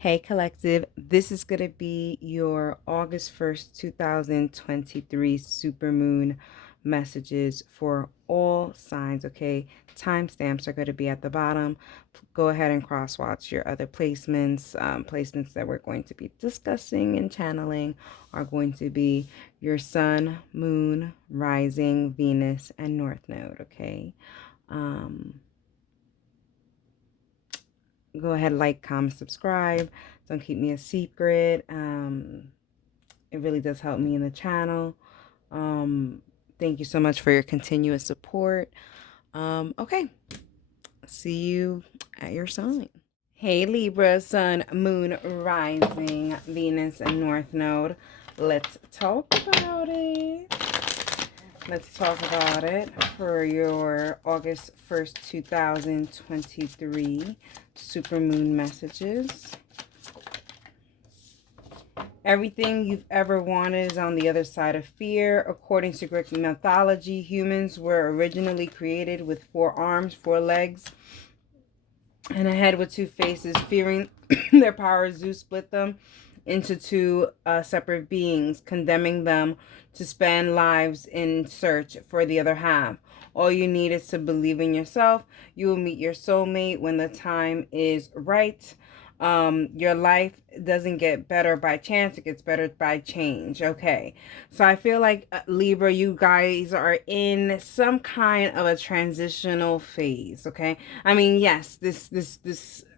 Hey collective, this is going to be your August 1st, 2023 supermoon messages for all signs, okay? Timestamps are going to be at the bottom. Go ahead and cross-watch your other placements. Placements that we're going to be discussing and channeling are going to be your sun, moon, rising, Venus, and north node, okay? Go ahead, like, comment, subscribe. Don't keep me a secret. It really does help me in the channel. Thank you so much for your continuous support. Okay, see you at your sign. Hey Libra, sun, moon, rising, Venus, and north node. Let's talk about it. Let's talk about it for your August 1st, 2023 supermoon messages. Everything you've ever wanted is on the other side of fear. According to Greek mythology, humans were originally created with 4 arms, 4 legs, and a head with 2 faces. Fearing their power, Zeus split them into 2 separate beings, condemning them to spend lives in search for the other half. All you need is to believe in yourself. You will meet your soulmate when the time is right. Your life doesn't get better by chance, it gets better by change. Okay, so I feel like Libra, you guys are in some kind of a transitional phase. Okay, I mean, yes, this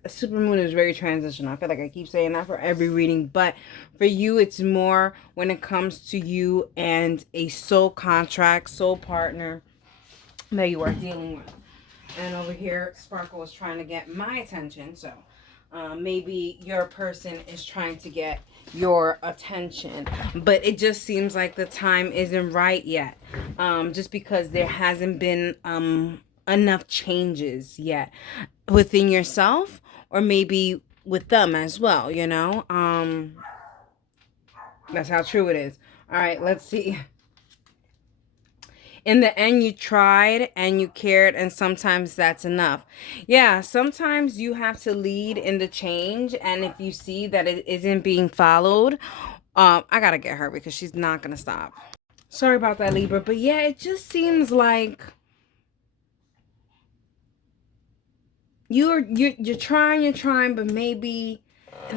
supermoon is very transitional. I feel like I keep saying that for every reading, but for you it's more when it comes to you and a soul contract, soul partner that you are dealing with. And over here Sparkle is trying to get my attention, so maybe your person is trying to get your attention, but it just seems like the time isn't right yet, just because there hasn't been enough changes yet within yourself, or maybe with them as well, you know. That's how true it is. All right, let's see. In the end, you tried and you cared, and sometimes that's enough. Yeah, sometimes you have to lead in the change, and if you see that it isn't being followed, I gotta get her because she's not gonna stop. Sorry about that, Libra, but yeah, it just seems like you're trying, but maybe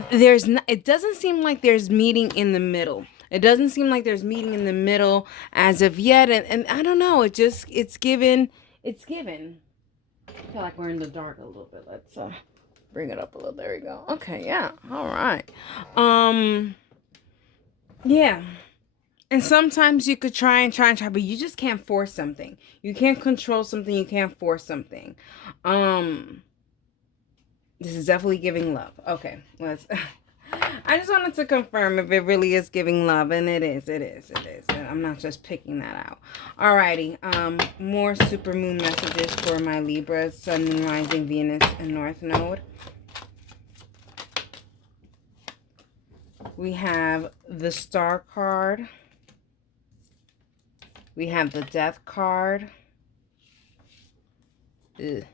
there's not, it doesn't seem like there's meeting in the middle. It doesn't seem like there's meeting in the middle as of yet, and I don't know, it's given. I feel like we're in the dark a little bit. Let's bring it up a little. There we go. Okay, yeah. All right. Yeah. And sometimes you could try, but you just can't force something. You can't control something, you can't force something. This is definitely giving love. Okay, let's I just wanted to confirm if it really is giving love, and it is. And I'm not just picking that out. Alrighty, more supermoon messages for my Libras, Sun, Moon, Rising, Venus, and North Node. We have the Star card. We have the Death card. Ugh.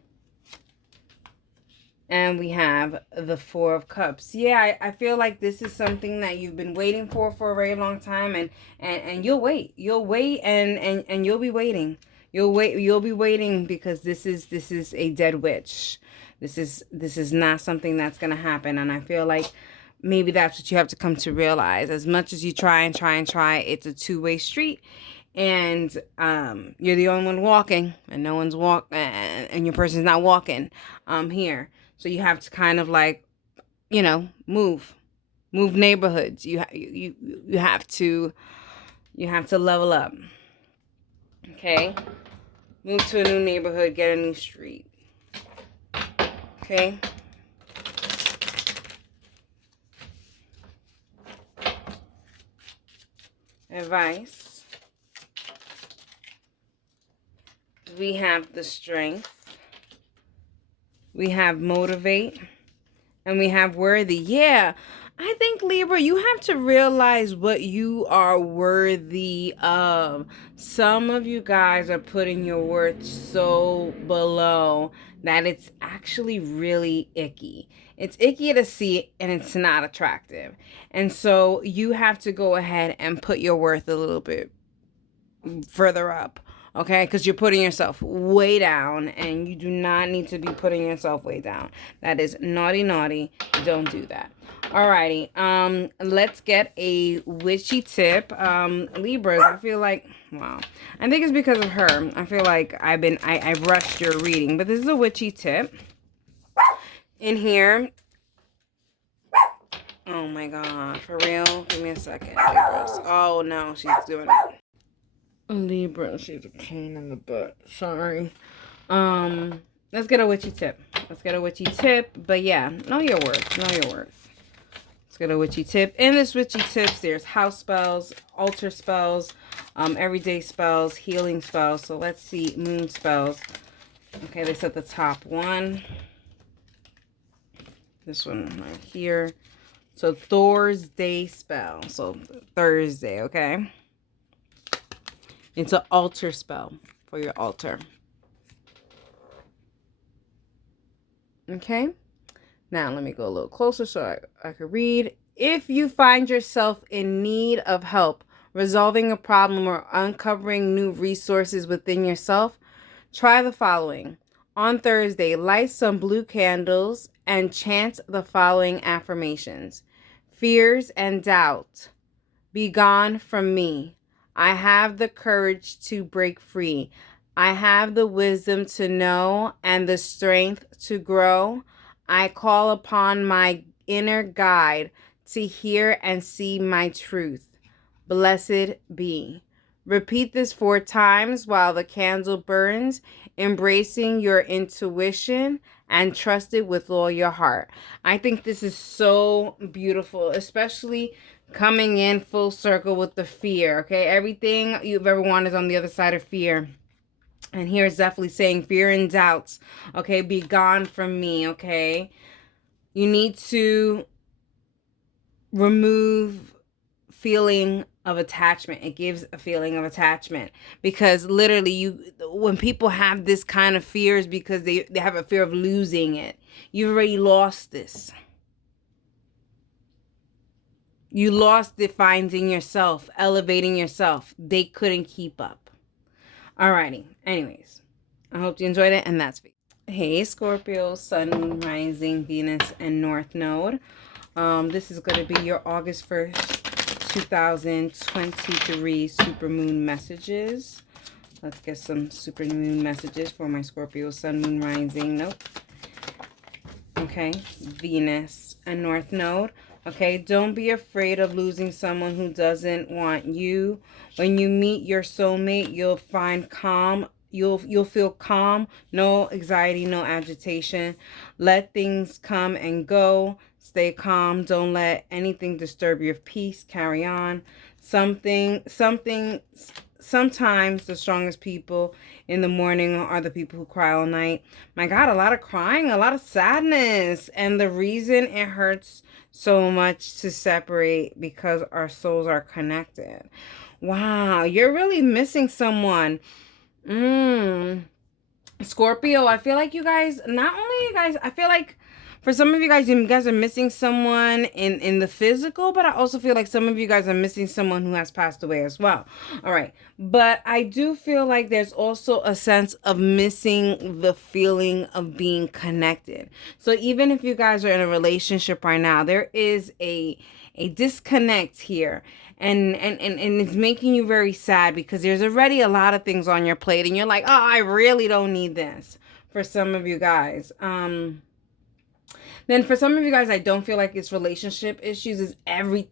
And we have the Four of Cups. Yeah, I feel like this is something that you've been waiting for a very long time, and you'll wait. You'll wait, and you'll be waiting. You'll be waiting, because this is a dead witch. This is not something that's gonna happen, and I feel like maybe that's what you have to come to realize. As much as you try, it's a two-way street. And you're the only one walking, and no one's and your person's not walking here. So you have to kind of, like, you know, move neighborhoods. You have to level up. Okay, move to a new neighborhood, get a new street. Okay. Advice. We have the Strength. We have Motivate. And we have Worthy. Yeah. I think, Libra, you have to realize what you are worthy of. Some of you guys are putting your worth so below that it's actually really icky. It's icky to see and it's not attractive. And so you have to go ahead and put your worth a little bit further up, okay? Because you're putting yourself way down, and you do not need to be putting yourself way down. That is naughty, naughty. Don't do that. Alrighty, let's get a witchy tip. Libras, I feel like, wow, I think it's because of her. I feel like I rushed your reading, but this is a witchy tip. In here, oh my god, for real? Give me a second, Libras. Oh no, she's doing it. Libra, she's a pain in the butt. Sorry. Let's get a witchy tip. Let's get a witchy tip. But yeah, know your worth. Know your worth. Let's get a witchy tip. In this witchy tips, there's house spells, altar spells, everyday spells, healing spells. So let's see, moon spells. Okay, they said the top one. This one right here. So Thursday spell. So Thursday, okay? It's an altar spell for your altar. Okay. Now let me go a little closer so I can read. If you find yourself in need of help resolving a problem or uncovering new resources within yourself, try the following. On Thursday, light some blue candles and chant the following affirmations. Fears and doubt, be gone from me. I have the courage to break free. I have the wisdom to know and the strength to grow. I call upon my inner guide to hear and see my truth. Blessed be. Repeat this 4 times while the candle burns, embracing your intuition and trust it with all your heart. I think this is so beautiful, especially coming in full circle with the fear, okay? Everything you've ever wanted is on the other side of fear. And here it's definitely saying fear and doubts, okay? Be gone from me, okay? You need to remove feeling of attachment. It gives a feeling of attachment because literally when people have this kind of fears because they have a fear of losing it. You've already lost this. You lost it finding yourself, elevating yourself. They couldn't keep up. Alrighty. Anyways, I hope you enjoyed it, and that's for you. Hey, Scorpio, Sun, Moon, Rising, Venus, and North Node. This is going to be your August 1st, 2023 Supermoon messages. Let's get some Supermoon messages for my Scorpio, Sun, Moon, Rising. Nope. Okay, Venus and North Node. Okay, don't be afraid of losing someone who doesn't want you. When you meet your soulmate, you'll find calm. You'll feel calm, no anxiety, no agitation. Let things come and go. Stay calm. Don't let anything disturb your peace. Carry on. Sometimes the strongest people in the morning are the people who cry all night. My God, a lot of crying, a lot of sadness. And the reason it hurts so much to separate because our souls are connected. Wow, you're really missing someone. Scorpio, I feel like you guys, not only you guys, I feel like for some of you guys are missing someone in the physical, but I also feel like some of you guys are missing someone who has passed away as well. All right. But I do feel like there's also a sense of missing the feeling of being connected. So even if you guys are in a relationship right now, there is a disconnect here. And it's making you very sad because there's already a lot of things on your plate and you're like, oh, I really don't need this for some of you guys. Then for some of you guys, I don't feel like it's relationship issues is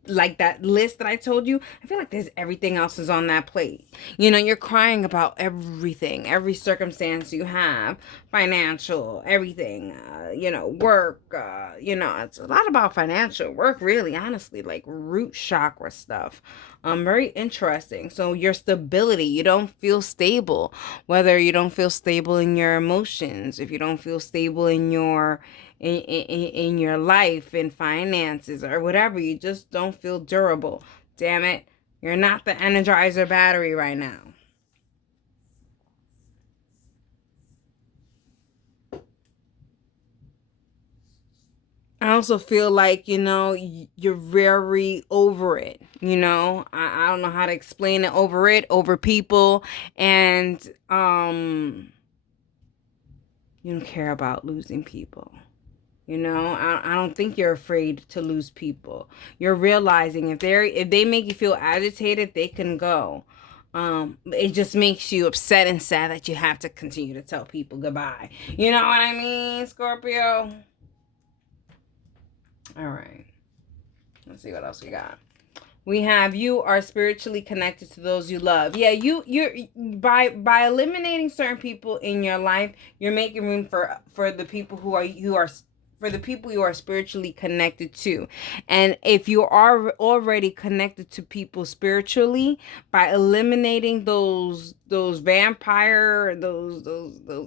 like that list that I told you. I feel like there's everything else is on that plate. You know, you're crying about everything, every circumstance you have, financial, everything, work, it's a lot about financial work, really, honestly, like root chakra stuff. Very interesting. So your stability, you don't feel stable, whether you don't feel stable in your emotions, if you don't feel stable in your in your life, in finances, or whatever. You just don't feel durable. Damn it. You're not the Energizer battery right now. I also feel like, you're very over it. I don't know how to explain it. Over people. And you don't care about losing people. I don't think you're afraid to lose people. You're realizing if they make you feel agitated, they can go. It just makes you upset and sad that you have to continue to tell people goodbye. You know what I mean, Scorpio? All right. Let's see what else we got. We have, you are spiritually connected to those you love. Yeah, you're by eliminating certain people in your life, you're making room for the people who are for the people you are spiritually connected to. And if you are already connected to people spiritually, by eliminating those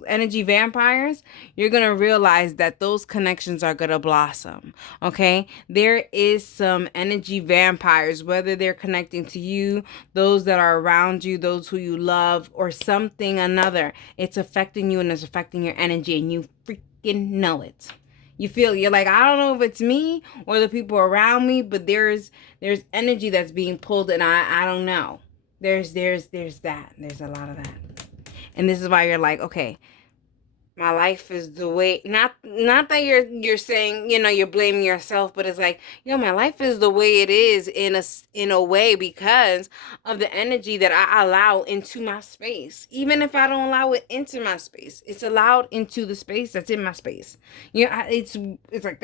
energy vampires, you're going to realize that those connections are going to blossom. Okay? There is some energy vampires, whether they're connecting to you, those that are around you, those who you love, or something another. It's affecting you and it's affecting your energy, and you freaking know it. You're like, I don't know if it's me or the people around me, but there's energy that's being pulled, and I don't know. There's that. There's a lot of that. And this is why you're like, okay, my life is the way, not that you're saying, you're blaming yourself, but it's like, my life is the way it is in a way because of the energy that I allow into my space. Even if I don't allow it into my space, it's allowed into the space that's in my space. It's like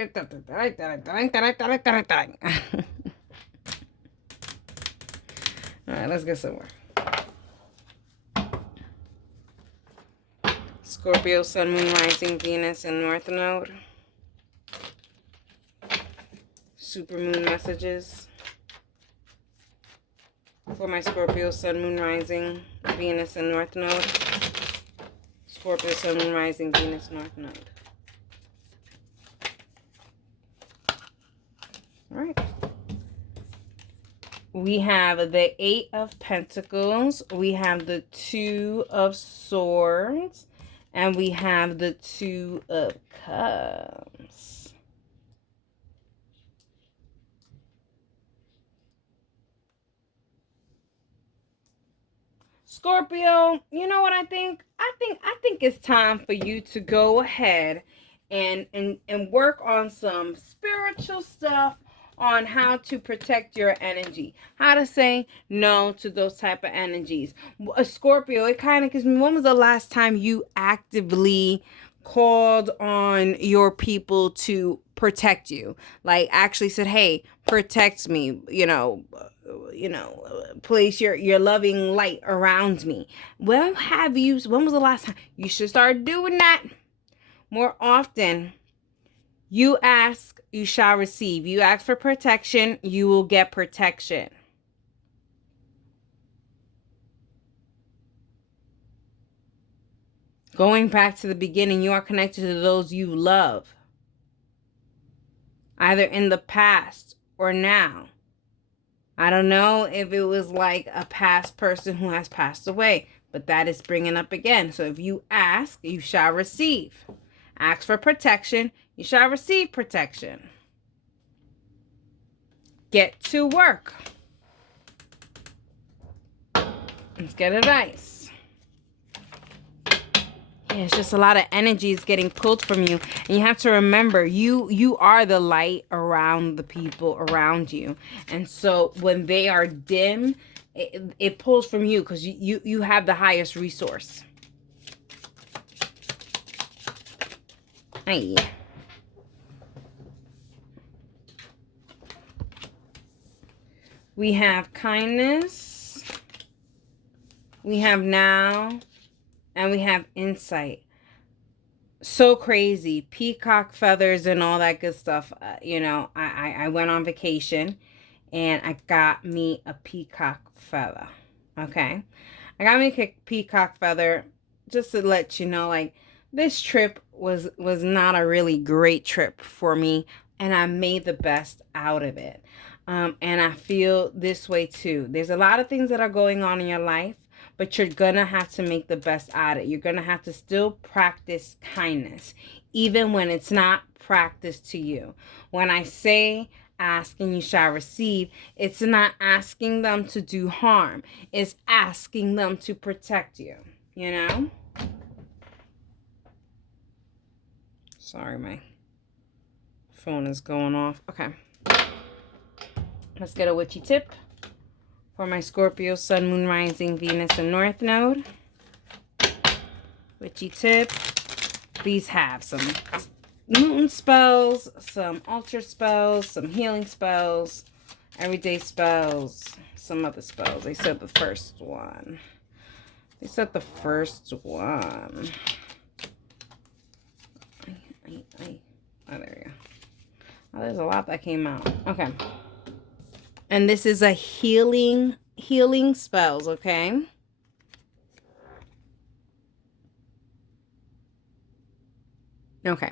all right, let's get somewhere. Scorpio, Sun, Moon, Rising, Venus, and North Node. Supermoon messages for my Scorpio, Sun, Moon, Rising, Venus, and North Node. Scorpio, Sun, Moon, Rising, Venus, North Node. All right. We have the 8 of Pentacles. We have the 2 of Swords. And we have the 2 of Cups. Scorpio, you know what I think? I think it's time for you to go ahead and work on some spiritual stuff, on how to protect your energy, how to say no to those type of energies. Scorpio, it kind of gives me, when was the last time you actively called on your people to protect you? Like actually said, hey, protect me, place your loving light around me. When was the last time? You should start doing that more often. You ask, you shall receive. You ask for protection, you will get protection. Going back to the beginning, you are connected to those you love, either in the past or now. I don't know if it was like a past person who has passed away, but that is bringing up again. So if you ask, you shall receive. Ask for protection, you shall receive protection. Get to work. Let's get advice. Yeah, it's just a lot of energy is getting pulled from you. And you have to remember, you are the light around the people around you. And so when they are dim, it pulls from you because you have the highest resource. Hey. We have kindness. We have now. And we have insight. So crazy. Peacock feathers and all that good stuff. I went on vacation and I got me a peacock feather. Okay. I got me a peacock feather just to let you know, like, this trip was not a really great trip for me, and I made the best out of it. And I feel this way too. There's a lot of things that are going on in your life, but you're gonna have to make the best out of it. You're gonna have to still practice kindness, even when it's not practiced to you. When I say ask and you shall receive, it's not asking them to do harm. It's asking them to protect you, you know? Sorry, my phone is going off. Okay. Let's get a witchy tip for my Scorpio, Sun, Moon, Rising, Venus, and North Node. Witchy tip. These have some moon spells, some altar spells, some healing spells, everyday spells, some other spells. They said the first one. Oh, there we go. Oh, there's a lot that came out. Okay. And this is a healing spells, okay? Okay.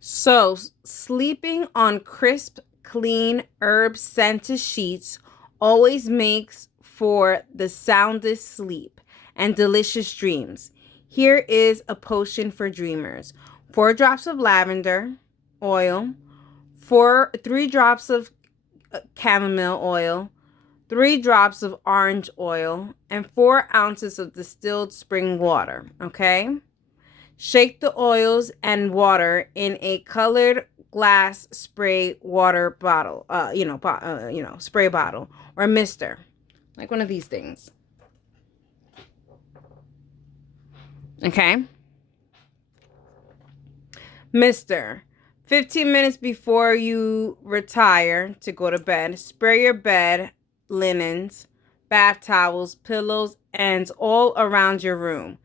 So, sleeping on crisp, clean, herb-scented sheets always makes for the soundest sleep and delicious dreams. Here is a potion for dreamers. 4 drops of lavender oil, 3 drops of chamomile oil, 3 drops of orange oil, and 4 ounces of distilled spring water, okay? Shake the oils and water in a colored glass spray water bottle, spray bottle or mister, like one of these things. Okay? Mister, 15 minutes before you retire to go to bed, spray your bed linens, bath towels, pillows, and all around your room.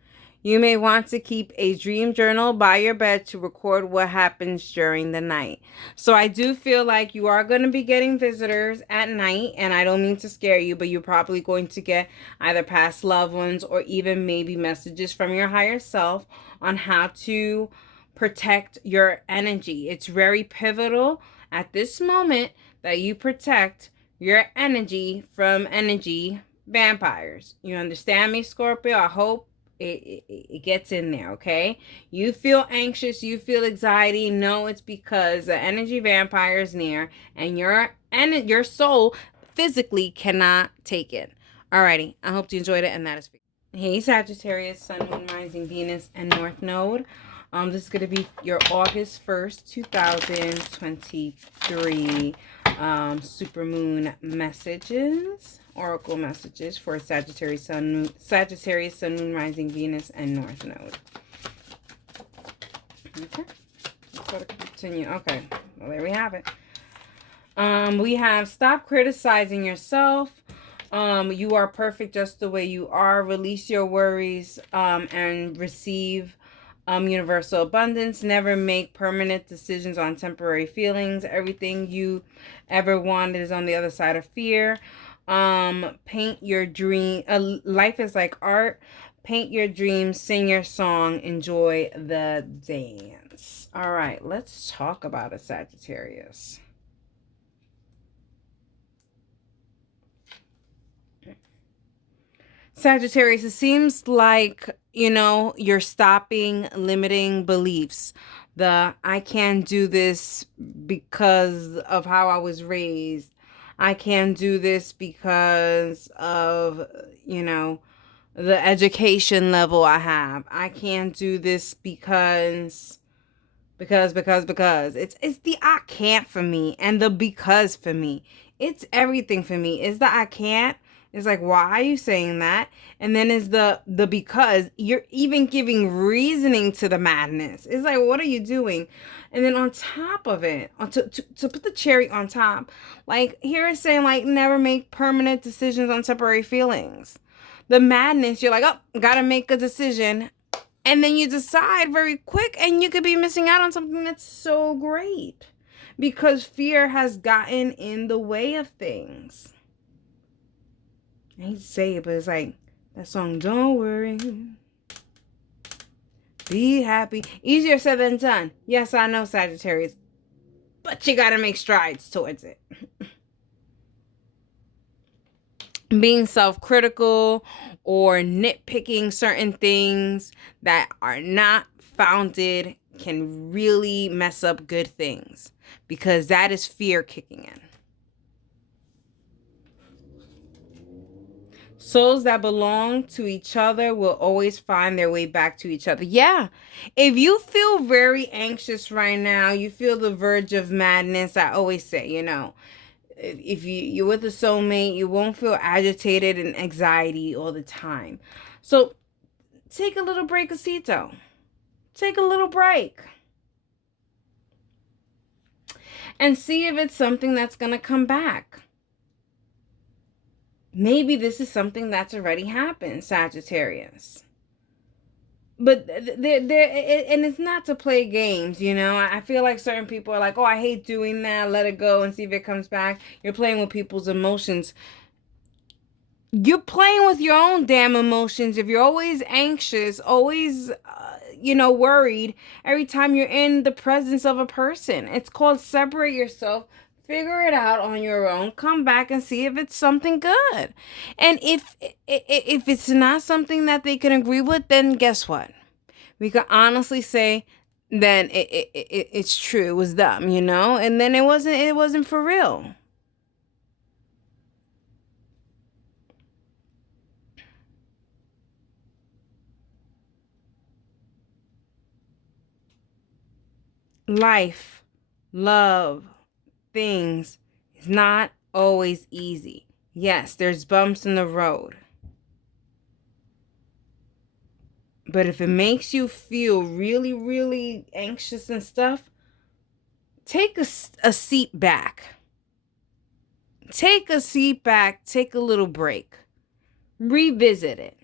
You may want to keep a dream journal by your bed to record what happens during the night. So I do feel like you are going to be getting visitors at night, and I don't mean to scare you, but you're probably going to get either past loved ones or even maybe messages from your higher self on how to protect your energy. It's very pivotal at this moment that you protect your energy from energy vampires. You understand me, Scorpio? I hope it gets in there, okay? You feel anxious, you feel anxiety. No, it's because the energy vampire is near and your soul physically cannot take it. Alrighty, I hope you enjoyed it, and that is for you. Hey, Sagittarius, Sun, Moon, Rising, Venus, and North Node. This is going to be your August 1st, 2023 Supermoon messages, oracle messages for Sagittarius, Sun, Moon, Rising, Venus, and North Node. Okay, let's go to continue. Okay, well, there we have it. We have stop criticizing yourself. You are perfect just the way you are. Release your worries and receive universal abundance. Never make permanent decisions on temporary feelings. Everything you ever wanted is on the other side of fear. Paint your dream. Life is like art. Paint your dreams, sing your song, enjoy the dance. All right, let's talk about a Sagittarius. Sagittarius, it seems like, you're stopping limiting beliefs. I can't do this because of how I was raised. I can't do this because of, the education level I have. I can't do this because. It's the I can't for me and the because for me. It's everything for me. It's the I can't. It's like, why are you saying that? And then is the because you're even giving reasoning to the madness. It's like, what are you doing? And then on top of it, to put the cherry on top, like here is saying like never make permanent decisions on temporary feelings. The madness, you're like, oh, gotta make a decision. And then you decide very quick and you could be missing out on something that's so great. Because fear has gotten in the way of things. I hate to say it, but it's like that song, don't worry. Be happy. Easier said than done. Yes, I know, Sagittarius. But you got to make strides towards it. Being self-critical or nitpicking certain things that are not founded can really mess up good things, because that is fear kicking in. Souls that belong to each other will always find their way back to each other. Yeah. If you feel very anxious right now, you feel the verge of madness, I always say, if you're with a soulmate, you won't feel agitated and anxiety all the time. So take a little breakcito. Take a little break. And see if it's something that's going to come back. Maybe this is something that's already happened, Sagittarius. But and it's not to play games, I feel like certain people are like, oh, I hate doing that. Let it go and see if it comes back. You're playing with people's emotions. You're playing with your own damn emotions. If you're always anxious, always, worried every time you're in the presence of a person. It's called separate yourself. Figure it out on your own. Come back and see if it's something good. And if it's not something that they can agree with, then guess what? We can honestly say then it's true. It was them, and then it wasn't for real. Life, love, things is not always easy. Yes, there's bumps in the road. But if it makes you feel really, really anxious and stuff, take a seat back. Take a seat back. Take a little break. Revisit it.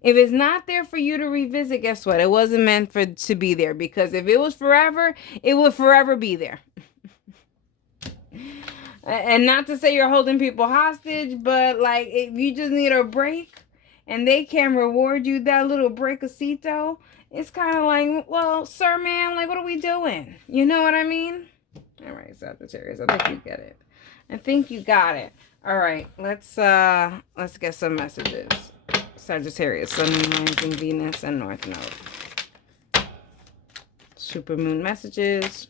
If it's not there for you to revisit, guess what? It wasn't meant to be there, because if it was forever, it would forever be there. And not to say you're holding people hostage, but like if you just need a break and they can reward you that little breakcito, it's kind of like, well, sir, ma'am, like, what are we doing? You know what I mean? All right, Sagittarius, I think you get it. I think you got it. All right, let's get some messages. Sagittarius, Sun, Moon, Rising, Venus, and North Node. Supermoon messages.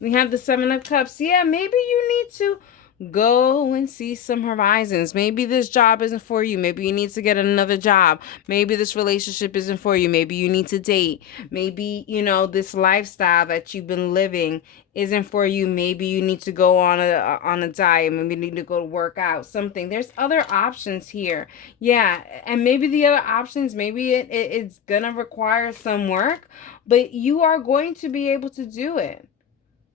We have the Seven of Cups. Yeah, maybe you need to go and see some horizons. Maybe this job isn't for you. Maybe you need to get another job. Maybe this relationship isn't for you. Maybe you need to date. Maybe, this lifestyle that you've been living isn't for you. Maybe you need to go on a diet. Maybe you need to go to work out. Something. There's other options here. Yeah, and maybe the other options, maybe it's gonna require some work, but you are going to be able to do it.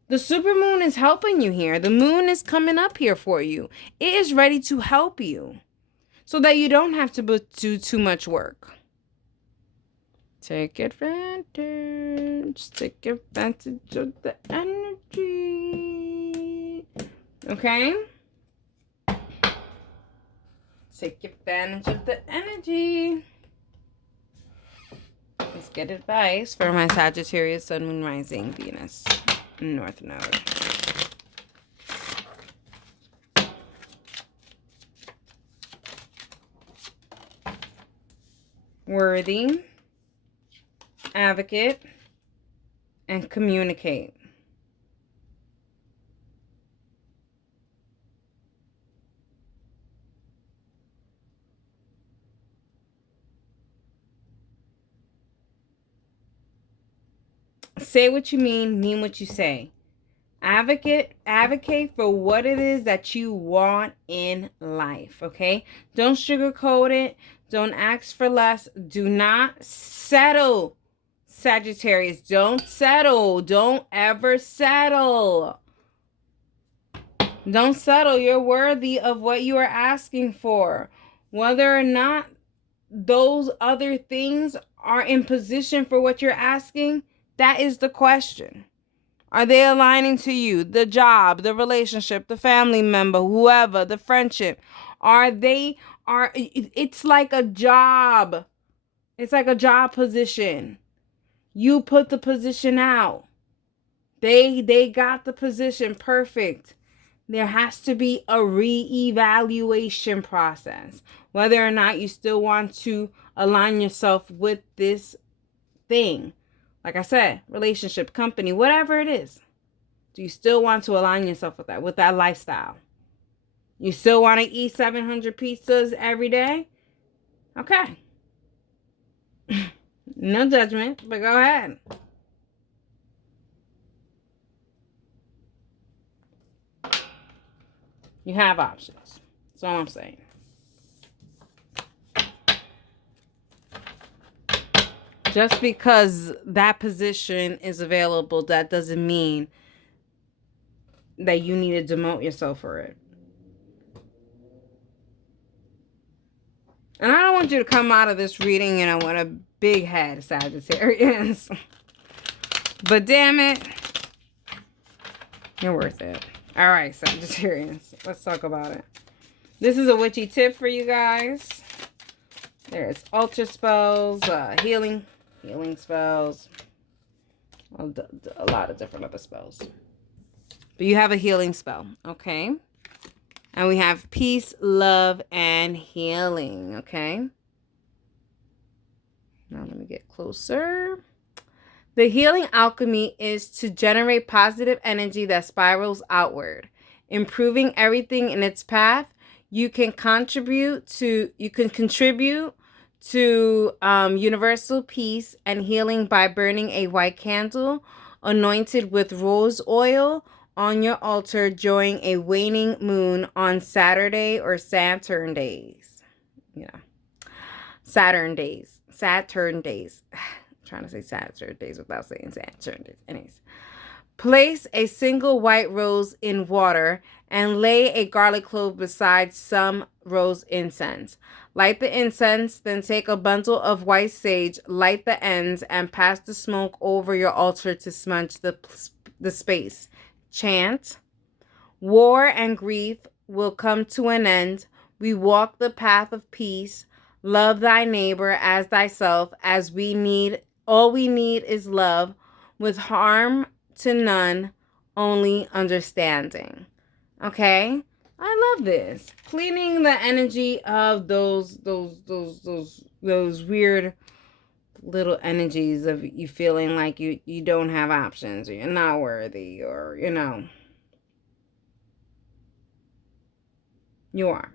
The supermoon is helping you here. The moon is coming up here for you. It is ready to help you so that you don't have to do too much work. Take advantage. Take advantage of the energy. Okay? Take advantage of the energy. Let's get advice for my Sagittarius, Sun, Moon, Rising, Venus, North Node. Worthy, advocate, and communicate. Say what you mean what you say. Advocate for what it is that you want in life, okay? Don't sugarcoat it. Don't ask for less. Do not settle, Sagittarius. Don't settle. Don't ever settle. Don't settle. You're worthy of what you are asking for. Whether or not those other things are in position for what you're asking, that is the question. Are they aligning to you? The job, the relationship, the family member, whoever, the friendship. It's like a job. It's like a job position. You put the position out. They got the position perfect. There has to be a re-evaluation process. Whether or not you still want to align yourself with this thing. Like I said, relationship, company, whatever it is. Do you still want to align yourself with that lifestyle? You still want to eat 700 pizzas every day? Okay. No judgment, but go ahead. You have options. That's all I'm saying. Just because that position is available, that doesn't mean that you need to demote yourself for it. And I don't want you to come out of this reading, with a big head, Sagittarius. But damn it, you're worth it. All right, Sagittarius, let's talk about it. This is a witchy tip for you guys. There's ultra spells, healing spells, a lot of different other spells. But you have a healing spell, okay? And we have peace, love, and healing, okay? Now let me get closer. The healing alchemy is to generate positive energy that spirals outward, improving everything in its path. You can contribute to universal peace and healing by burning a white candle anointed with rose oil on your altar during a waning moon on Saturday or Saturn days. Saturn days. Trying to say Saturn days without saying Saturn days. Anyways. Place a single white rose in water and lay a garlic clove beside some rose incense. Light the incense, then take a bundle of white sage, light the ends, and pass the smoke over your altar to smudge the space. Chant, war and grief will come to an end. We walk the path of peace. Love thy neighbor as thyself, as all we need is love, with harm to none, only understanding. Okay? I love this. Cleaning the energy of those weird little energies of you feeling like you don't have options, or you're not worthy, or you are.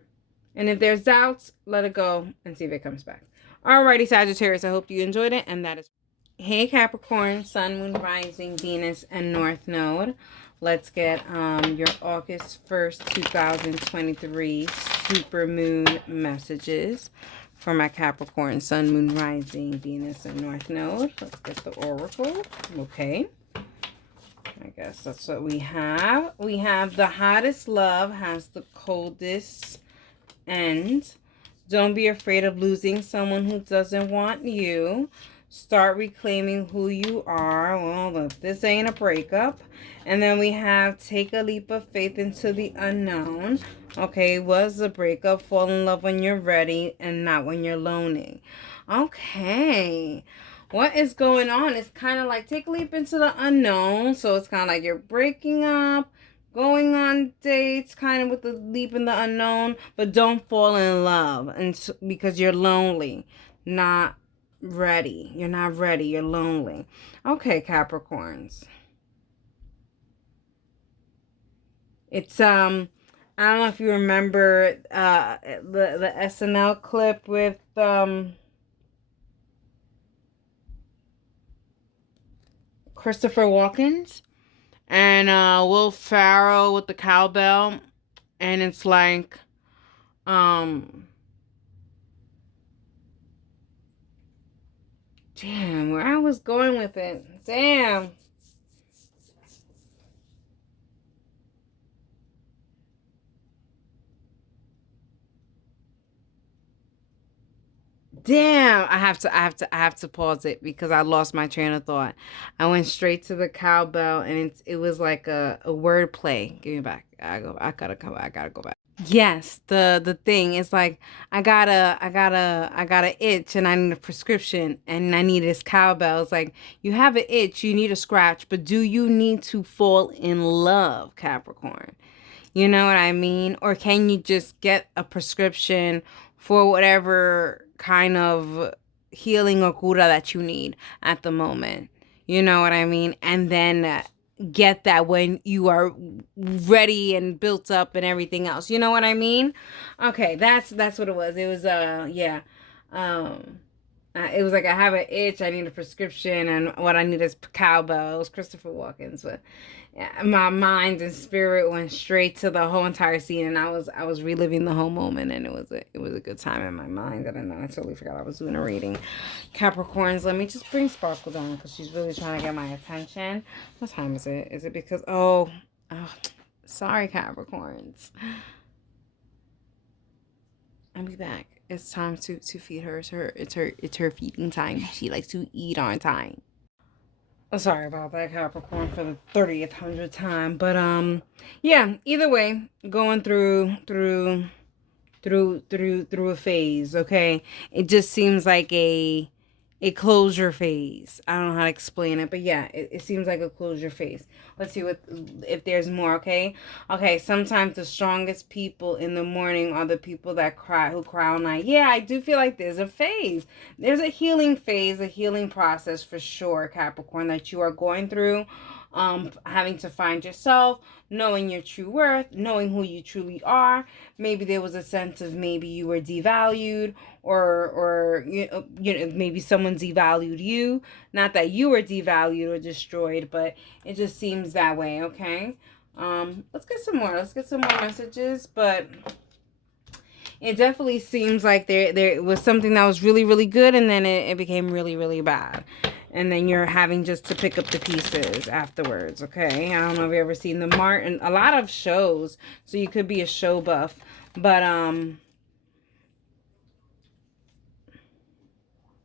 And if there's doubts, let it go and see if it comes back. Alrighty, Sagittarius, I hope you enjoyed it. And that is... Hey, Capricorn, Sun, Moon, Rising, Venus, and North Node. Let's get your August 1st, 2023 Supermoon messages for my Capricorn, Sun, Moon, Rising, Venus, and North Node. Let's get the Oracle. Okay. I guess that's what we have. We have the hottest love has the coldest end. Don't be afraid of losing someone who doesn't want you. Start reclaiming who you are. Well, look, this ain't a breakup. And then we have take a leap of faith into the unknown. Okay, was a breakup. Fall in love when you're ready and not when you're lonely. Okay. What is going on? It's kind of like take a leap into the unknown. So it's kind of like you're breaking up, going on dates, kind of with the leap in the unknown, but don't fall in love because you're lonely, not ready. You're not ready. You're lonely. Okay, Capricorns. It's I don't know if you remember the SNL clip with Christopher Walken and Will Ferrell with the cowbell, and it's like damn, where I was going with it. Damn. Damn, I have to pause it because I lost my train of thought. I went straight to the cowbell and it was like a word play. Give me back. I gotta go back. Yes, the thing is like I got a itch and I need a prescription and I need this cowbell. It's like you have an itch, you need a scratch, but do you need to fall in love, Capricorn? You know what I mean? Or can you just get a prescription for whatever kind of healing or cura that you need at the moment? You know what I mean? And then get that when you are ready and built up and everything else. You know what I mean? Okay, that's what it was. It was yeah. Um it was like I have an itch, I need a prescription, and what I need is cowbell. It was Christopher Walken's, but yeah, my mind and spirit went straight to the whole entire scene, and I was reliving the whole moment, and it was a good time in my mind. And then I totally forgot I was doing a reading. Capricorns, let me just bring Sparkle down because she's really trying to get my attention. What time is it? Is it because oh sorry Capricorns. I'll be back. It's time to feed her. It's her feeding time. She likes to eat on time. Oh, sorry about that, Capricorn, for the 30th hundred time. But yeah. Either way, going through a phase. Okay, it just seems like a closure phase. I don't know how to explain it, but yeah, it seems like a closure phase. Let's see what if there's more. Okay, sometimes the strongest people in the morning are the people that cry, who cry all night. Yeah, I do feel like there's a phase. There's a healing phase, a healing process for sure, Capricorn, that you are going through. Having to find yourself, knowing your true worth, knowing who you truly are. Maybe there was a sense of maybe you were devalued, or maybe someone devalued you. Not that you were devalued or destroyed, but it just seems that way. Okay. Let's get some more. Let's get some more messages, but it definitely seems like there was something that was really, really good, and then it became really, really bad. And then you're having just to pick up the pieces afterwards, okay? I don't know if you've ever seen the Martin, a lot of shows, so you could be a show buff. But,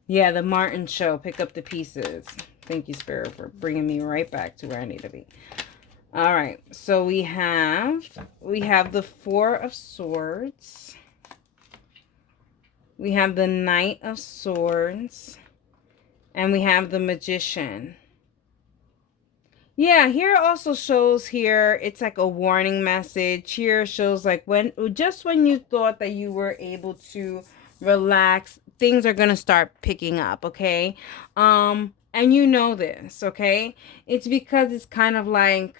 yeah, the Martin show, pick up the pieces. Thank you, Spirit, for bringing me right back to where I need to be. All right, so we have the Four of Swords. We have the Knight of Swords. And we have the Magician. Yeah, here also shows here, it's like a warning message. Here shows like just when you thought that you were able to relax, things are going to start picking up, okay? And you know this, okay? It's because it's kind of like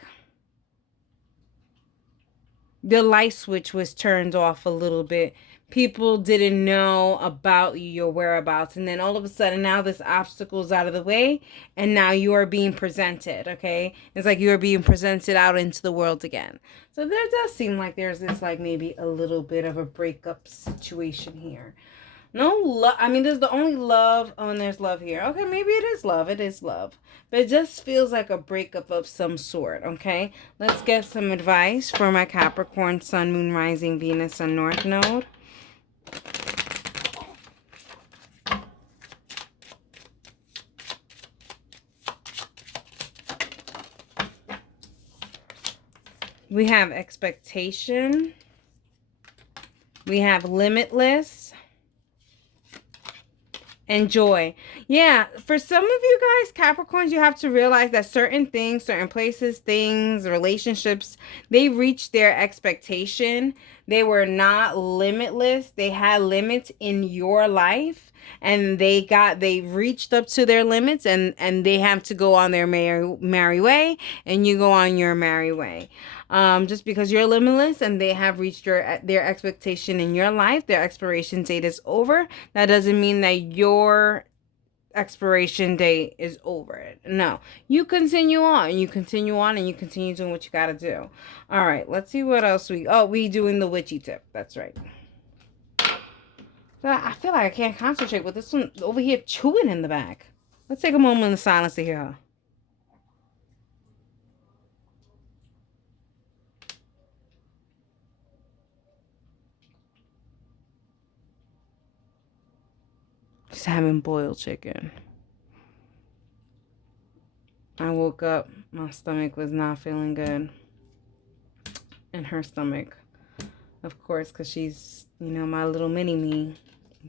the light switch was turned off a little bit. People didn't know about your whereabouts, and then all of a sudden now this obstacle is out of the way, and now you are being presented. Okay, it's like you are being presented out into the world again. So there does seem like there's this like maybe a little bit of a breakup situation here. No love. I mean, there's the only love. Oh, and there's love here. Okay, maybe it is love. It is love. But it just feels like a breakup of some sort, okay? Let's get some advice for my Capricorn, Sun, Moon, Rising, Venus, and North Node. We have expectation. We have limitless. And joy. Yeah, for some of you guys, Capricorns, you have to realize that certain things, certain places, things, relationships, they reached their expectation. They were not limitless. They had limits in your life, and they reached up to their limits, and they have to go on their merry way, and you go on your merry way. Just because you're limitless and they have reached their expectation in your life, their expiration date is over. That doesn't mean that your expiration date is over. No, you continue on. You continue on, and you continue doing what you got to do. All right, let's see what else we doing the witchy tip. That's right. I feel like I can't concentrate with this one over here chewing in the back. Let's take a moment of silence to hear her. She's having boiled chicken. I woke up, my stomach was not feeling good. And her stomach. Of course, because she's, you know, my little mini-me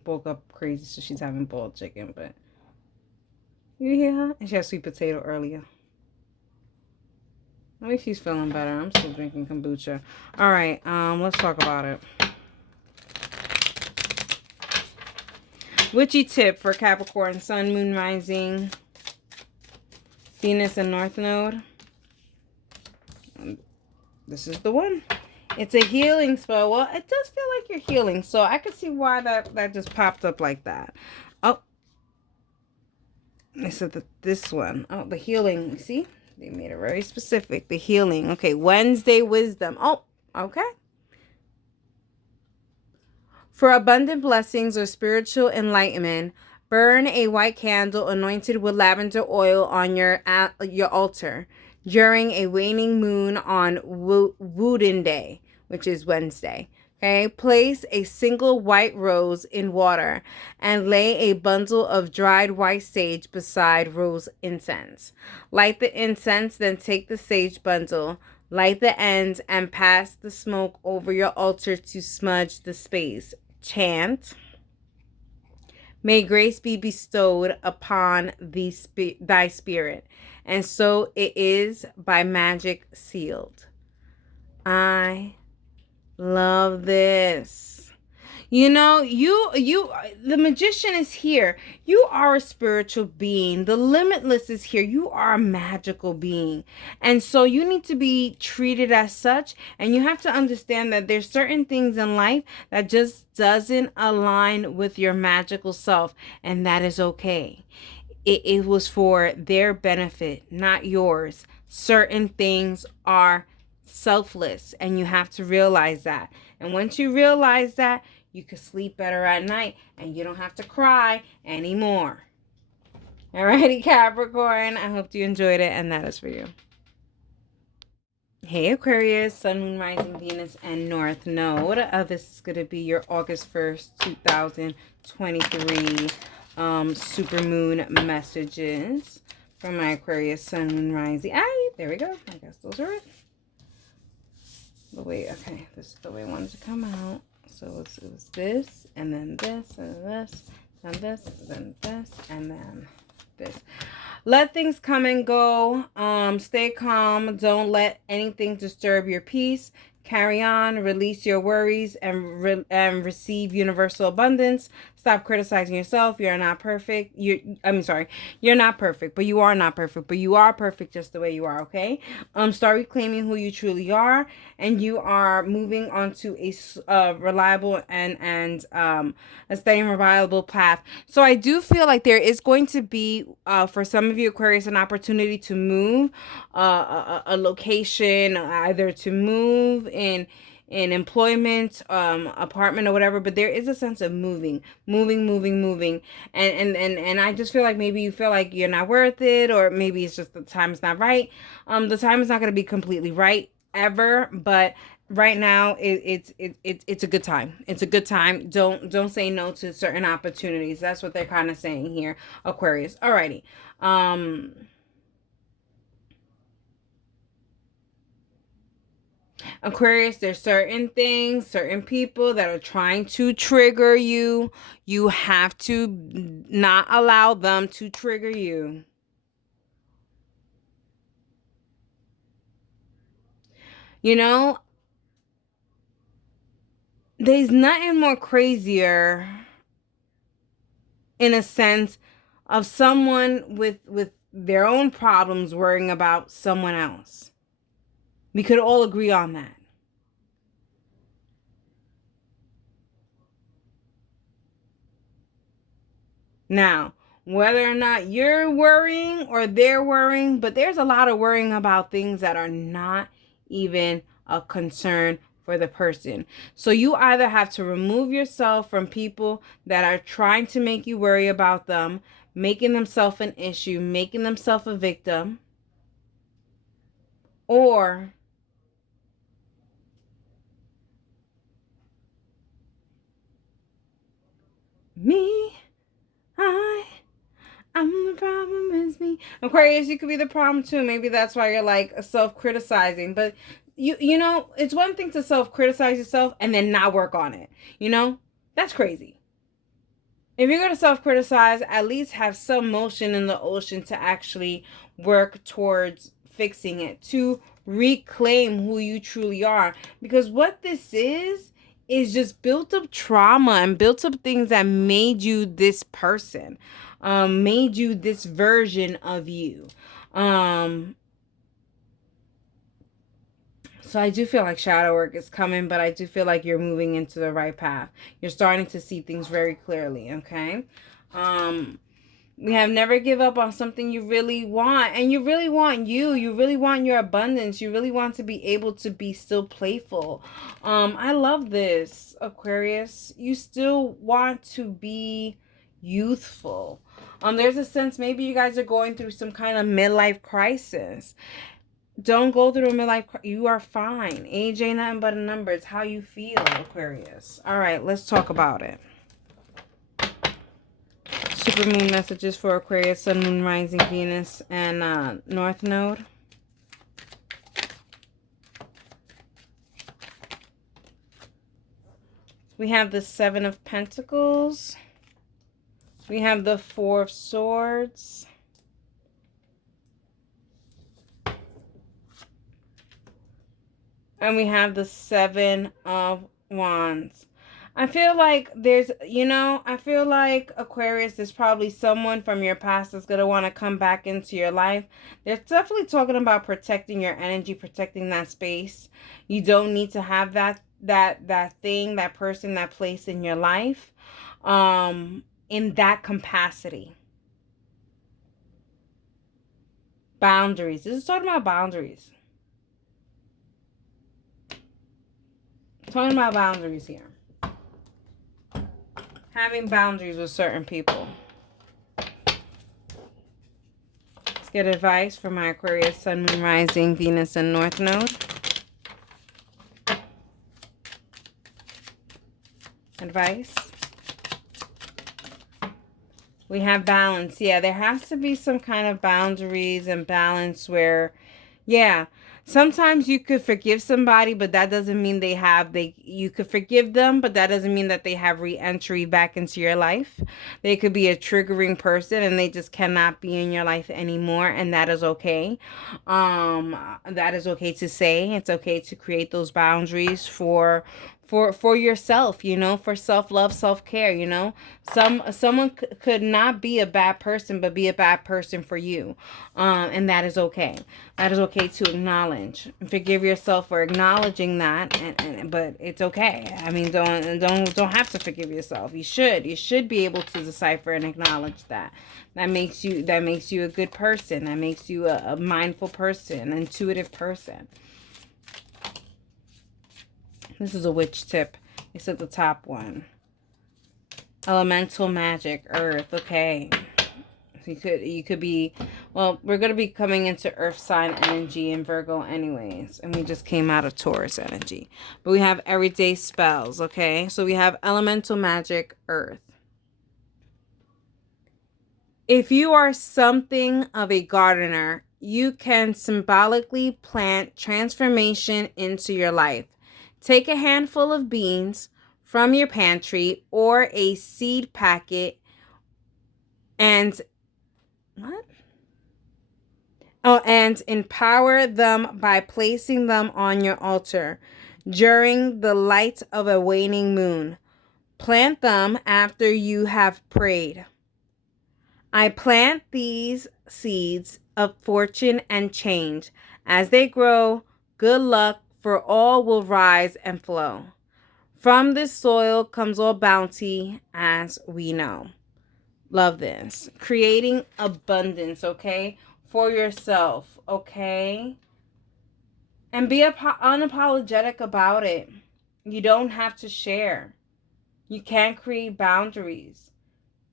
woke up crazy, so she's having boiled chicken, but yeah. And she had sweet potato earlier. At least she's feeling better. I'm still drinking kombucha. All right, let's talk about it. Witchy tip for Capricorn, Sun, Moon, Rising, Venus, and North Node. This is the one. It's a healing spell. Well, it does feel like you're healing, so I can see why that just popped up like that. Oh, I said that this one. Oh, the healing. See, they made it very specific. The healing. Okay, Wednesday wisdom. Oh, okay. For abundant blessings or spiritual enlightenment, burn a white candle anointed with lavender oil on your altar during a waning moon on Wooden Day, which is Wednesday. Okay, place a single white rose in water and lay a bundle of dried white sage beside rose incense. Light the incense, then take the sage bundle, light the ends, and pass the smoke over your altar to smudge the space. Chant, may grace be bestowed upon thy spirit, and so it is by magic sealed. I love this. You know, the magician is here. You are a spiritual being. The limitless is here. You are a magical being. And so you need to be treated as such. And you have to understand that there's certain things in life that just doesn't align with your magical self. And that is okay. It was for their benefit, not yours. Certain things are selfless, and you have to realize that. And once you realize that, you can sleep better at night, and you don't have to cry anymore. Alrighty, Capricorn. I hope you enjoyed it, and that is for you. Hey, Aquarius, Sun, Moon, Rising, Venus, and North Node. This is going to be your August 1st, 2023 Supermoon messages from my Aquarius, Sun, Moon, Rising. There we go. I guess those are it. Okay, this is the way I wanted to come out. So it was this, and then this, and this, and this, and then this, and then this. Let things come and go. Stay calm. Don't let anything disturb your peace. Carry on. Release your worries and receive universal abundance. Stop criticizing yourself. You're not perfect. You're not perfect, but you are not perfect. But you are perfect just the way you are, okay? Start reclaiming who you truly are, and you are moving onto a reliable and a steady and reliable path. So I do feel like there is going to be, for some of you Aquarius, an opportunity to move a location, either to move in employment, apartment, or whatever. But there is a sense of moving, and I just feel like maybe you feel like you're not worth it, or maybe it's just the time is not right. The time is not going to be completely right ever, but right now it's a good time. It's a good time. Don't say no to certain opportunities. That's what they're kind of saying here, Aquarius. Alrighty. Aquarius, there's certain things, certain people that are trying to trigger you. You have to not allow them to trigger you. You know, there's nothing more crazier, in a sense, of someone with their own problems worrying about someone else. We could all agree on that. Now, whether or not you're worrying or they're worrying, but there's a lot of worrying about things that are not even a concern for the person. So you either have to remove yourself from people that are trying to make you worry about them, making themselves an issue, making themselves a victim, or I'm the problem, is me. Aquarius, you could be the problem too. Maybe that's why you're like self-criticizing. But you know, it's one thing to self-criticize yourself and then not work on it. You know, that's crazy. If you're going to self-criticize, at least have some motion in the ocean to actually work towards fixing it, to reclaim who you truly are. Because what this is just built up trauma and built up things that made you this person, made you this version of you. So I do feel like shadow work is coming, but I do feel like you're moving into the right path. You're starting to see things very clearly, okay? We have never give up on something you really want. And you really want you. You really want your abundance. You really want to be able to be still playful. I love this, Aquarius. You still want to be youthful. There's a sense maybe you guys are going through some kind of midlife crisis. Don't go through a midlife crisis. You are fine. Age ain't nothing but a number. It's how you feel, Aquarius. All right, let's talk about it. Supermoon messages for Aquarius, Sun, Moon, Rising, Venus, and North Node. We have the Seven of Pentacles. We have the Four of Swords. And we have the Seven of Wands. I feel like there's, you know, I feel like Aquarius, there's probably someone from your past that's going to want to come back into your life. They're definitely talking about protecting your energy, protecting that space. You don't need to have that thing, that person, that place in your life in that capacity. Boundaries. This is talking about boundaries. Talking about boundaries here. Having boundaries with certain people. Let's get advice from my Aquarius, Sun, Moon, Rising, Venus, and North Node. Advice. We have balance. Yeah, there has to be some kind of boundaries and balance where, yeah, sometimes you could forgive somebody, but that doesn't mean you could forgive them, but that doesn't mean that they have re-entry back into your life. They could be a triggering person and they just cannot be in your life anymore, and that is okay. That is okay to say. It's okay to create those boundaries for yourself, you know, for self-love, self-care, you know. Someone could not be a bad person, but be a bad person for you. And that is okay. That is okay to acknowledge. Forgive yourself for acknowledging that, but it's okay. I mean, don't have to forgive yourself. You should be able to decipher and acknowledge that. That makes you a good person. That makes you a mindful person, an intuitive person. This is a witch tip. It's at the top one. Elemental magic, earth. Okay. You could be, well, we're going to be coming into earth sign energy in Virgo anyways. And we just came out of Taurus energy. But we have everyday spells, okay? So we have elemental magic, earth. If you are something of a gardener, you can symbolically plant transformation into your life. Take a handful of beans from your pantry or a seed packet and empower them by placing them on your altar during the light of a waning moon. Plant them after you have prayed. I plant these seeds of fortune and change. As they grow, good luck for all will rise and flow. From this soil comes all bounty, as we know. Love this. Creating abundance, okay? For yourself, okay? And be unapologetic about it. You don't have to share. You can't create boundaries.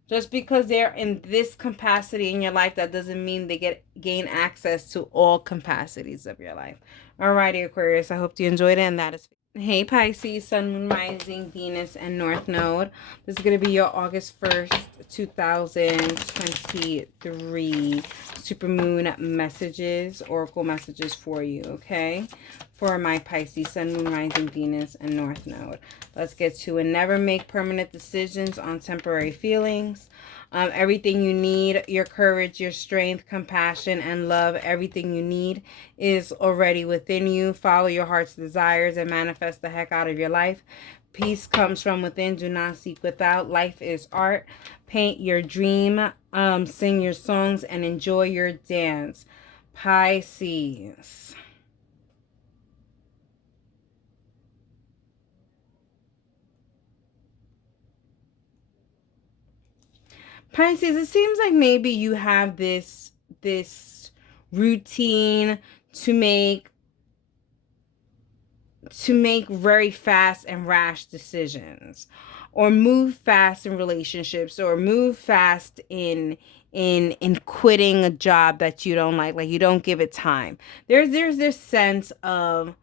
Just because they're in this capacity in your life, that doesn't mean they gain access to all capacities of your life. Alrighty, Aquarius, I hope you enjoyed it, and that is... Hey, Pisces, Sun, Moon, Rising, Venus, and North Node. This is going to be your August 1st, 2023 Supermoon messages, Oracle messages for you, okay? for my Pisces, Sun, Moon, Rising, Venus, and North Node. Let's get to it. Never make permanent decisions on temporary feelings. Everything you need, your courage, your strength, compassion, and love, everything you need is already within you. Follow your heart's desires and manifest the heck out of your life. Peace comes from within. Do not seek without. Life is art. Paint your dream. Sing your songs and enjoy your dance. Pisces. Pisces, it seems like maybe you have this routine to make very fast and rash decisions, or move fast in relationships, or move fast in quitting a job that you don't like you don't give it time. There's this sense of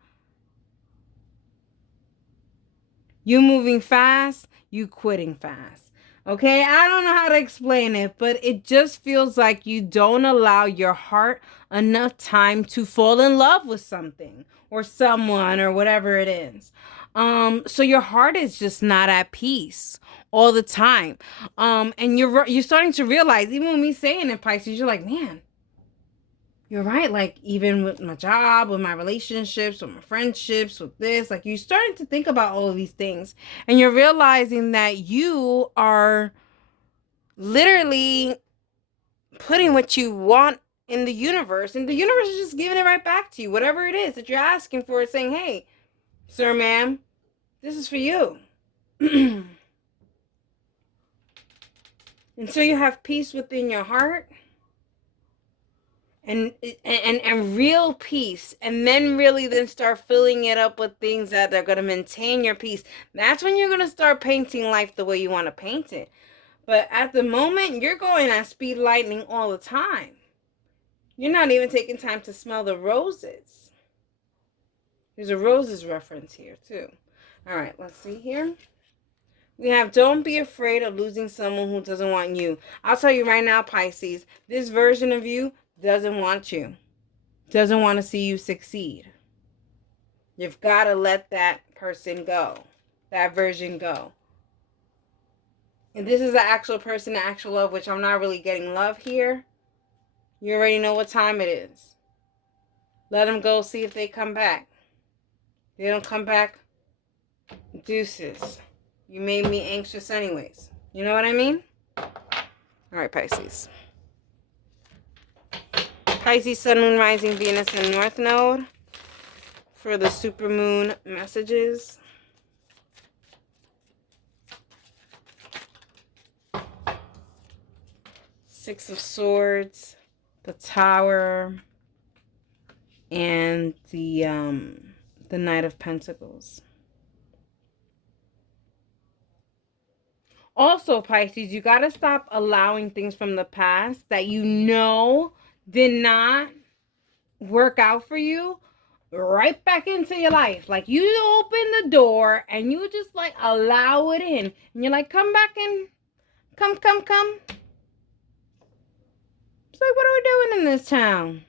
you moving fast, you quitting fast. Okay, I don't know how to explain it, but it just feels like you don't allow your heart enough time to fall in love with something or someone or whatever it is. So your heart is just not at peace all the time. And you're starting to realize, even with me saying it, Pisces, you're like, man, you're right. Like, even with my job, with my relationships, with my friendships, with this, like, you're starting to think about all of these things. And you're realizing that you are literally putting what you want in the universe. And the universe is just giving it right back to you. Whatever it is that you're asking for, it's saying, hey, sir, ma'am, this is for you. And so you have peace within your heart. And real peace, and then start filling it up with things that are going to maintain your peace. That's when you're going to start painting life the way you want to paint it. But at the moment, you're going at speed lightning all the time. You're not even taking time to smell the roses. There's a roses reference here too. All right, let's see here. We have, don't be afraid of losing someone who doesn't want you. I'll tell you right now, Pisces, this version of you doesn't want you, doesn't want to see you succeed. You've got to let that person go, that version go. And this is the actual person, the actual love, which I'm not really getting love here. You already know what time it is. Let them go, see if they come back. If they don't come back, deuces. You made me anxious anyways. You know what I mean? All right, Pisces. Pisces, Sun, Moon, Rising, Venus, and North Node for the Supermoon messages. Six of Swords, the Tower, and the Knight of Pentacles. Also, Pisces, you got to stop allowing things from the past that you know did not work out for you right back into your life. Like, you open the door and you just like allow it in, and you're like, come back in, come. It's like, what are we doing in this town?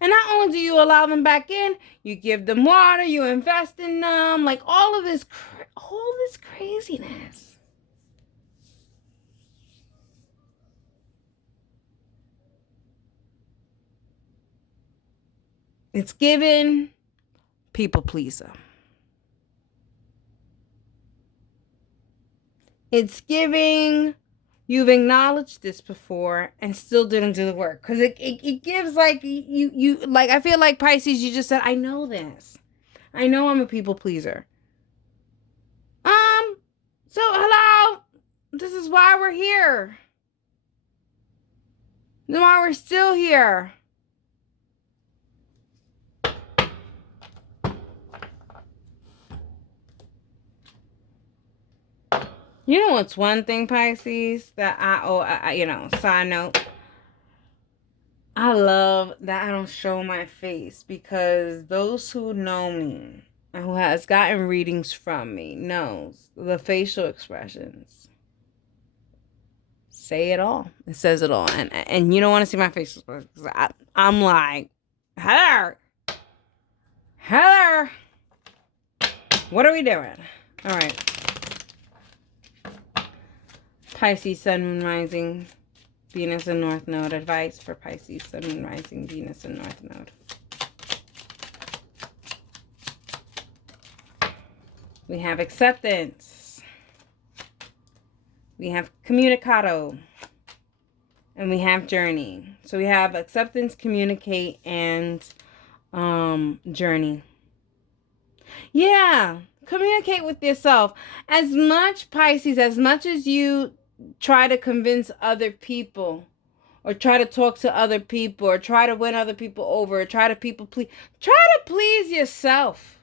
And not only do you allow them back in, you give them water, you invest in them, like all this craziness. It's given people pleaser. It's giving you've acknowledged this before and still didn't do the work. Because it gives like you like, I feel like, Pisces, you just said, I know this. I know I'm a people pleaser. So hello. This is why we're here. This is why we're still here. You know what's one thing, Pisces, that side note, I love that I don't show my face, because those who know me and who has gotten readings from me knows the facial expressions say it all. It says it all. And you don't want to see my facial expressions. I'm like, Hello. Hello. What are we doing? All right. Pisces, Sun, Moon, Rising, Venus, and North Node. Advice for Pisces, Sun, Moon, Rising, Venus, and North Node. We have acceptance. We have communicado. And we have journey. So we have acceptance, communicate, and journey. Yeah. Communicate with yourself. As much, Pisces, as much as you try to convince other people, or try to talk to other people, or try to win other people over, or try to please yourself.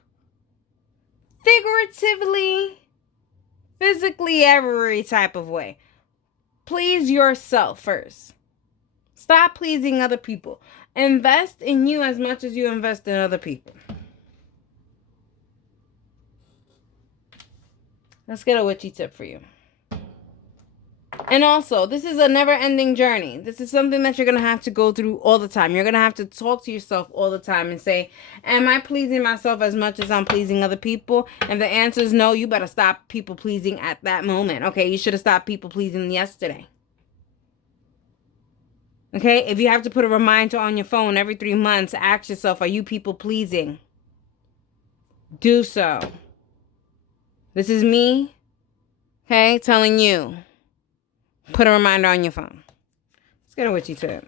Figuratively, physically, every type of way. Please yourself first. Stop pleasing other people. Invest in you as much as you invest in other people. Let's get a witchy tip for you. And also, this is a never-ending journey. This is something that you're going to have to go through all the time. You're going to have to talk to yourself all the time and say, am I pleasing myself as much as I'm pleasing other people? And the answer is no. You better stop people-pleasing at that moment. Okay, you should have stopped people-pleasing yesterday. Okay, if you have to put a reminder on your phone every 3 months, ask yourself, are you people-pleasing? Do so. This is me, okay, telling you. Put a reminder on your phone. Let's get a witchy tip.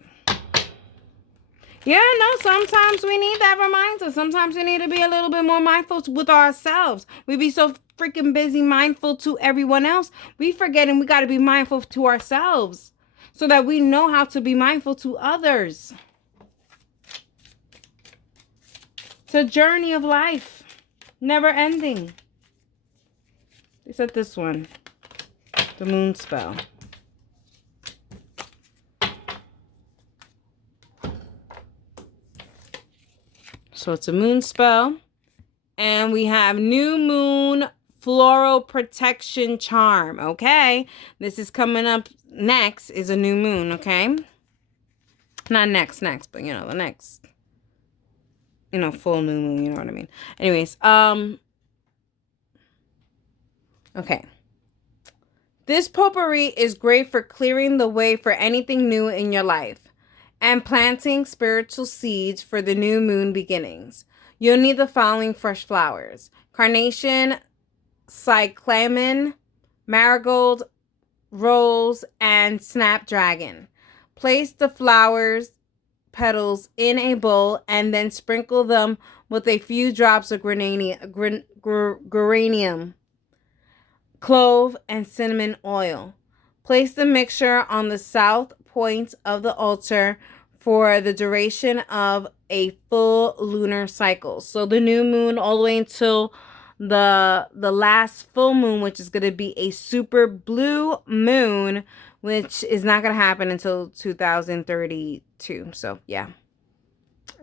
Yeah, no, sometimes we need that reminder. Sometimes we need to be a little bit more mindful with ourselves. We be so freaking busy mindful to everyone else. We forgetting we got to be mindful to ourselves so that we know how to be mindful to others. It's a journey of life. Never ending. They said this one. The moon spell. So it's a moon spell. And we have new moon floral protection charm. Okay. This is coming up next is a new moon. Okay. Not next, but you know, the next. You know, full new moon. You know what I mean? Anyways. Okay. This potpourri is great for clearing the way for anything new in your life and planting spiritual seeds for the new moon beginnings. You'll need the following fresh flowers: carnation, cyclamen, marigold, rose, and snapdragon. Place the flowers petals in a bowl and then sprinkle them with a few drops of geranium, clove, and cinnamon oil. Place the mixture on the south point of the altar for the duration of a full lunar cycle. So the new moon all the way until the last full moon, which is going to be a super blue moon, which is not going to happen until 2032. So, yeah.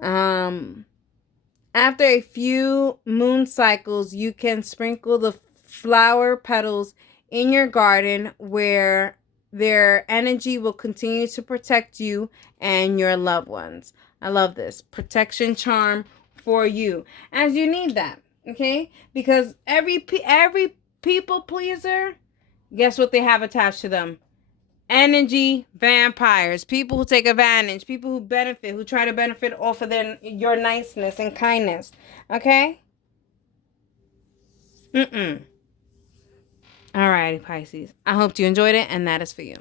After a few moon cycles, you can sprinkle the flower petals in your garden where their energy will continue to protect you and your loved ones. I love this protection charm for you, as you need that. Okay, because every people pleaser, guess what they have attached to them? Energy vampires, people who take advantage, people who benefit, who try to benefit off of your niceness and kindness. Okay. Alrighty, Pisces. I hope you enjoyed it, and that is for you.